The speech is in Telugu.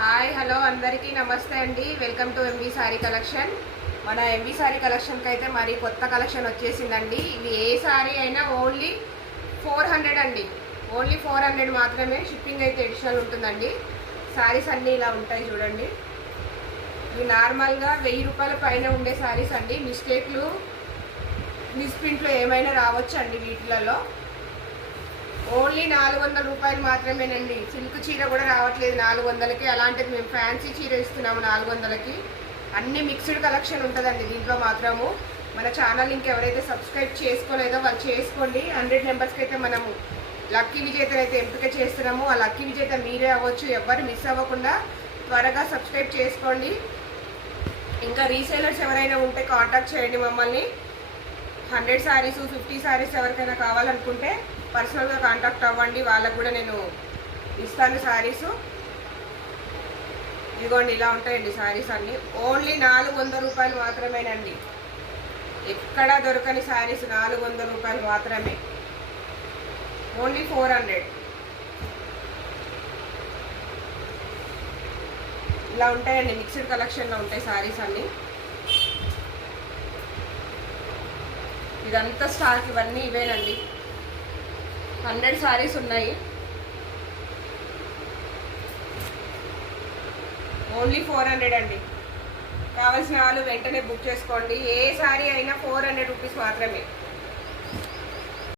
హాయ్ హలో అందరికీ నమస్తే అండి. Welcome to MV sari collection. మన ఎంవి సారీ కలెక్షన్కి అయితే మరి కొత్త కలెక్షన్ వచ్చేసిందండి. ఇది ఏ సారీ అయినా ఓన్లీ 400 అండి. ఓన్లీ 400 మాత్రమే. షిప్పింగ్ అయితే ఎడిషనల్ ఉంటుందండి. సారీస్ అన్నీ ఇలా ఉంటాయి చూడండి. ఇవి నార్మల్గా 1000 రూపాయల పైన ఉండే సారీస్ అండి. మిస్టేక్లు మిస్ప్రింట్లు ఏమైనా రావచ్చు అండి వీటిలలో. ఓన్లీ 400 రూపాయలు మాత్రమేనండి. సిల్క్ చీర కూడా రావట్లేదు 400కి. అలాంటిది మేము ఫ్యాన్సీ చీర ఇస్తున్నాము 400కి. అన్ని మిక్స్డ్ కలెక్షన్ ఉంటుందండి దీంట్లో మాత్రము. మన ఛానల్ ఇంకెవరైతే సబ్స్క్రైబ్ చేసుకోలేదో వాళ్ళు చేసుకోండి. 100 మెంబర్స్కి అయితే మనము లక్కీ విజేతను అయితే ఎంపిక చేస్తున్నాము. ఆ లక్కీ విజేత మీరే అవ్వచ్చు. ఎవ్వరు మిస్ అవ్వకుండా త్వరగా సబ్స్క్రైబ్ చేసుకోండి. ఇంకా రీసేలర్స్ ఎవరైనా ఉంటే కాంటాక్ట్ చేయండి మమ్మల్ని. 100 సారీస్ 50 సారీస్ ఎవరికైనా కావాలనుకుంటే పర్సనల్గా కాంటాక్ట్ అవ్వండి. వాళ్ళకు కూడా నేను ఇస్తాను సారీసు. ఇదిగోండి ఇలా ఉంటాయండి సారీస్ అన్నీ. ఓన్లీ 400 రూపాయలు మాత్రమేనండి. ఎక్కడా దొరకని సారీస్ 400 రూపాయలు మాత్రమే. ఓన్లీ 400. ఇలా ఉంటాయండి. మిక్స్డ్ కలెక్షన్లో ఉంటాయి సారీస్ అన్నీ. ఇదంతా స్టాక్, ఇవన్నీ ఇవేనండి. 100 సారీస్ ఉన్నాయి. ఓన్లీ 400 అండి. కావాల్సిన వాళ్ళు వెంటనే బుక్ చేసుకోండి. ఏ సారీ అయినా 400 రూపీస్ మాత్రమే.